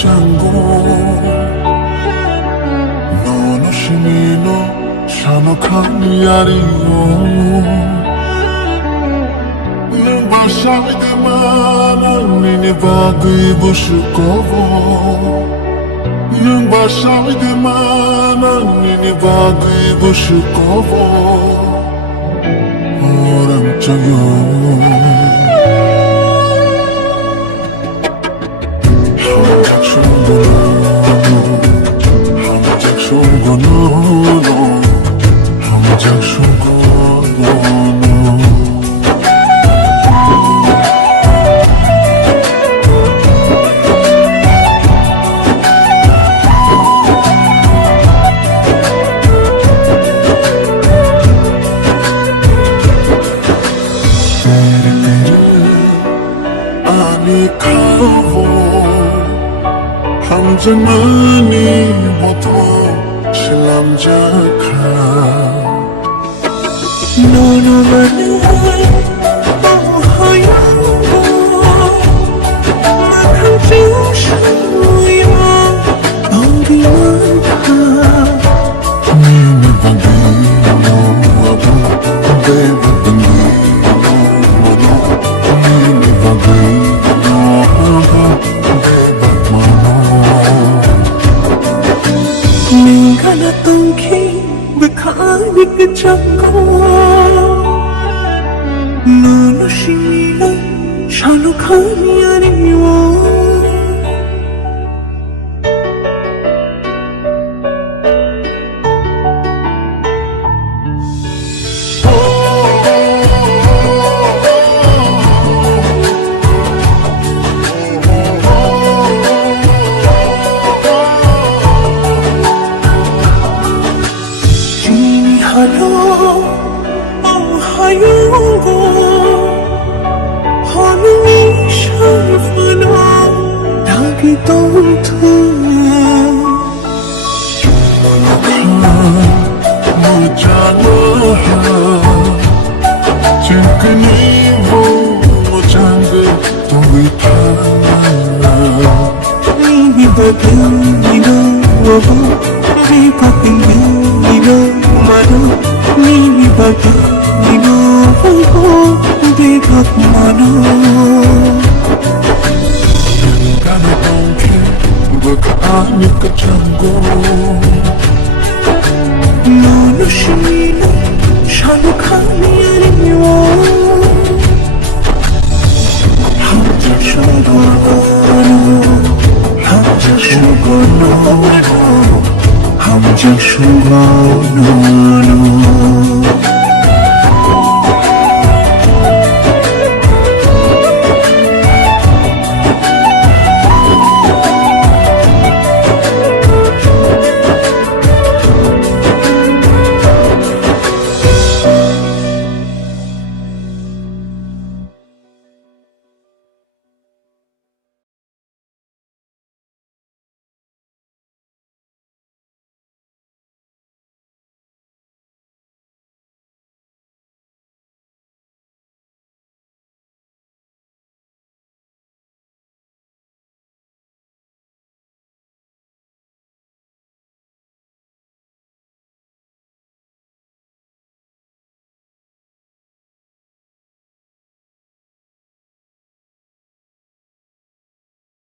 jango no shimino shano kani ariyo Bashavi de mana nini vagi bushkovo Bashavi de mana nini vagi bushkovo Oram chayo Hamzanani boto shilam jakha No no mani oh hayo Makan shuya Audi manta Nini bagino abu Deva bagino Nini bagino abu gana tongkhe bikhani ke chakko no shimino shano khani ariyo Hello, oh hayo Honey sharfano Dagi tontu Mujalo Chinkani wo mujanga Tongita Nini bagino wabu Nini bagino mano Nini bagino wabu debbarma Gana tongkhe bikhani ke jango No shimino shano khani ariyo I'm just